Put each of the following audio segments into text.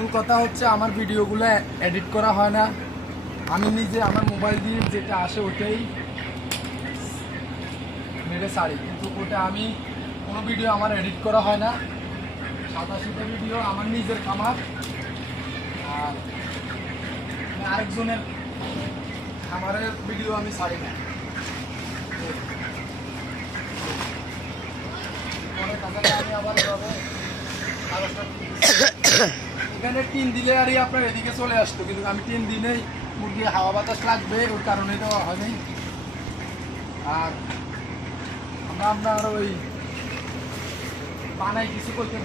মূল কথা হচ্ছে আমার ভিডিওগুলো এডিট করা হয় না, আমি নিজে আমার মোবাইল দিয়ে যেটা আসে ওটাই মেরে ছাড়ি, কিন্তু ওটা আমি কোনো ভিডিও আমার এডিট করা হয় না। সাদা সিধা ভিডিও আমার নিজের খামার, আর আরেকজনের খামারের ভিডিও আমি ছাড়ি না। পরে কাছাকাছি আমি আবার এখানে টিন দিলে আর আপনার এদিকে চলে আসতো, কিন্তু আমি টিন দিলেই মুরগি হাওয়া বাতাস লাগবে, ওর কারণে দেওয়া হয়নি। আর আমরা আপনার ওই বানাই কিছু করতে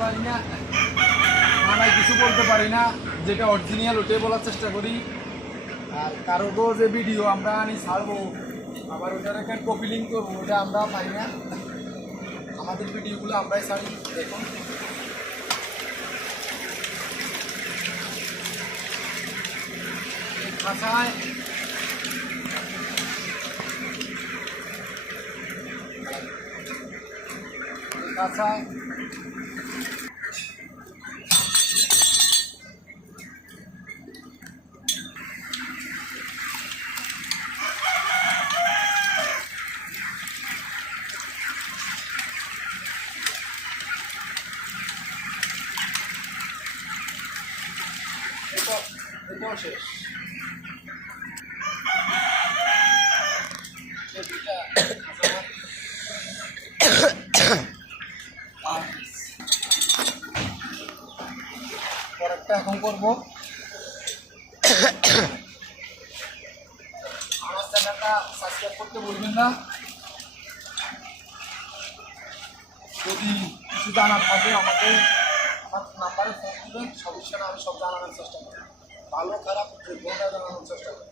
পারি না, যেটা অরিজিনাল ওটাই বলার চেষ্টা করি। আর কারোরও যে ভিডিও আমরা আনি ছাড়বো, আবার ওটার এখানে কপি লিঙ্ক করবো, ওটা আমরা পারি না। আমাদের ভিডিওগুলো আমরাই ছাড়ি। দেখুন খাঁচায় এটাও শেষ। পরেরটা এখন করবো। আমার চ্যানেলটা সাবস্ক্রাইব করতে বলবেন না। যদি কিছু জানার থাকে আমাকে আমার নাম্বারে ফোন করবেন, সমস্যা না, আমি সব জানানোর চেষ্টা করি, ভালো খারাপ ভুলটা জানানোর চেষ্টা করি।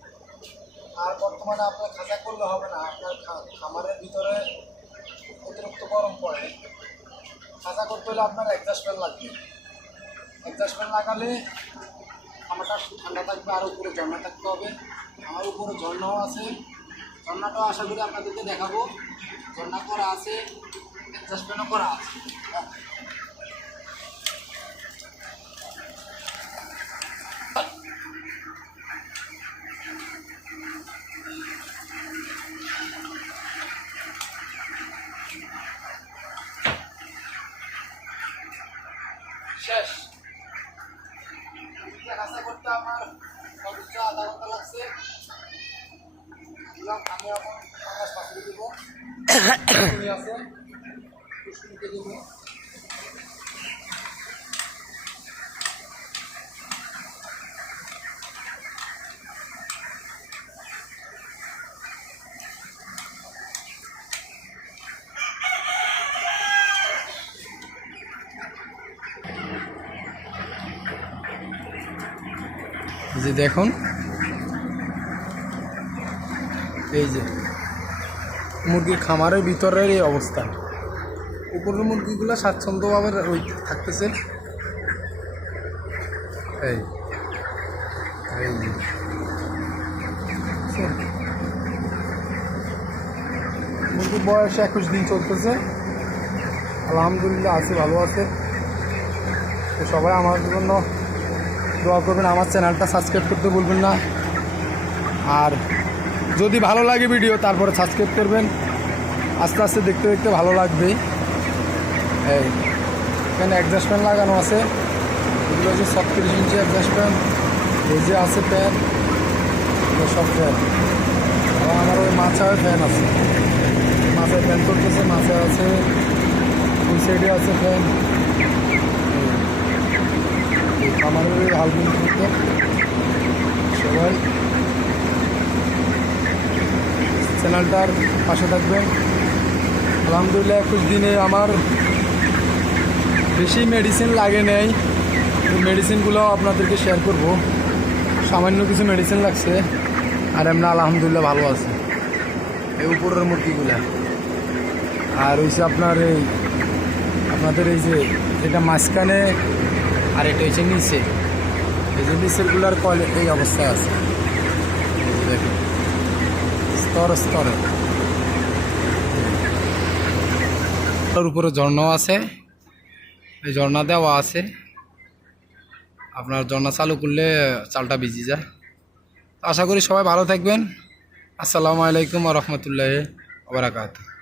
আর বর্তমানে আপনার খাঁচা করলে হবে না, আপনার খামারের ভিতরে অতিরিক্ত গরম পড়ে। খাঁচা করতে হলে আপনার এক্সস্ট ফ্যান লাগবে। এক্সস্ট ফ্যান লাগালে খামারটা ঠান্ডা থাকবে, আর উপরে ঝর্ণা থাকতে হবে। আমার উপরে ঝর্ণাও আছে, ঝর্ণাটাও আশা করি আপনাদেরকে দেখাবো। ঝর্ণা করা আছে, এক্সস্ট ফ্যানও করা আছে। শেষ। রাস্তা করতে আমার সর্বোচ্চ আধা ঘন্টা লাগছে। আমি এখন 5 দেব আছে দেব। যে দেখুন, এই যে মুরগির খামারের ভিতরের এই অবস্থা। উপরের মুরগিগুলো স্বাচ্ছন্দ্যভাবে ওই থাকতেছে। এই মুরগির বয়স 21 দিন চলতেছে, আলহামদুলিল্লাহ আছে, ভালো আছে। তো সবাই আমার জন্য দোয়া করবেন, আমার চ্যানেলটা সাবস্ক্রাইব করতে ভুলবেন না। আর যদি ভালো লাগে ভিডিও তারপরে সাবস্ক্রাইব করবেন, আস্তে আস্তে দেখতে দেখতে ভালো লাগবে। এই এখানে এক্সস্ট ফ্যান লাগানো আছে, এগুলো হচ্ছে 36 ইঞ্চি এক্সস্ট ফ্যান। এই যে আছে ফ্যান, সব ফ্যান। এবং আমার ওই মাছায় ফ্যান আছে, মাথায় ফ্যান করতেছে, মাথায় আছে, ওই সাইডে আছে ফ্যান। আমার ওই হালবিন করতে সবাই চ্যানেলটার পাশে থাকবেন। আলহামদুলিল্লাহ 21 দিনে আমার বেশি মেডিসিন লাগে নেই, মেডিসিনগুলো আপনাদেরকে শেয়ার করব। সামান্য কিছু মেডিসিন লাগছে, আর এমনি আলহামদুলিল্লাহ ভালো আছে এই উপরের মুরগিগুলা। আর হচ্ছে আপনার আপনাদের এই যে এটা মাঝখানে, আর এটা হচ্ছে নিচে, এই যে নিচেরগুলার কোয়ালিটি এই অবস্থায় আছে। দেখুন স্তরে স্তরে, তার উপরে ঝর্ণাও আছে, এই ঝর্ণা দেওয়া আছে। আপনার জন্না চালু করলে চালটা ভিজে যায়। আশা করি সবাই ভালো থাকবেন। আসসালামু আলাইকুম ওয়া রাহমাতুল্লাহি ওয়া বারাকাতুহু।